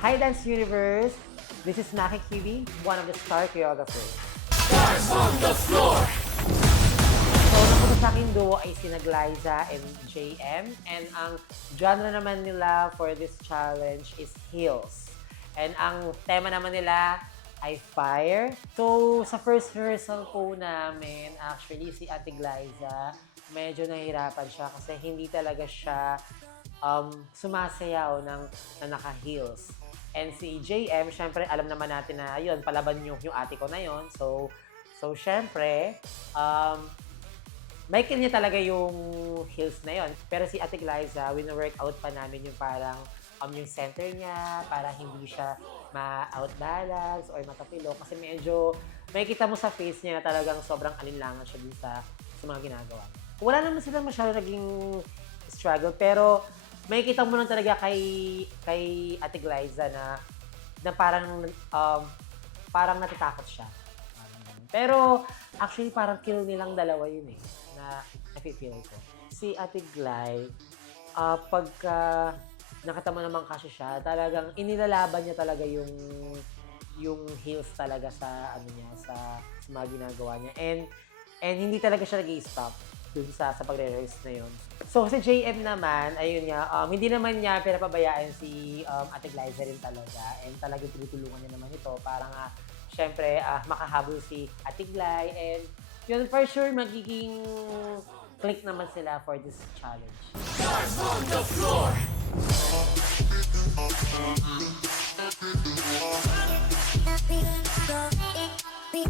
Hi Dance Universe! This is Maki Kiwi, one of the star choreographers. So, napunta sa aking duo ay sina Glyza and JM. And ang genre naman nila for this challenge is heels. And ang tema naman nila ay fire. So, sa first rehearsal po namin, actually, si Ate Glyza, medyo nahihirapan siya kasi hindi talaga siya sumasayaw na naka-heels. And si JM, syempre, alam naman natin na yun, palaban yung ate ko na yun. So syempre, may niya talaga yung heels na yun. Pero si Ate Glyza, wino-workout pa namin yung parang yung center niya para hindi siya ma-outbalance or matapilo. Kasi medyo, may kita mo sa face niya na talagang sobrang alinlangan siya dun sa mga ginagawa. Wala naman sila masyado naging struggle, pero may kita mo lang talaga kay Ate Glyza na parang natatakot siya. Pero actually parang kill nilang dalawa yun na nafe-feel ko. Si Ate Gly, pagka nakita mo naman kasi siya, talagang inilalaban niya talaga yung heels talaga sa sa mga ginagawa niya. And hindi talaga siya nag-i-stop dun sa pagre-rehearse na yun. So, si JM naman, ayun nga, hindi naman niya pinapabayaan si Ate Glyza rin talaga. And talagang tinutulungan niya naman ito para nga, syempre, makahabol si Ate Gly. And yun, for sure, magiging click naman sila for this challenge. Stars on the floor! Be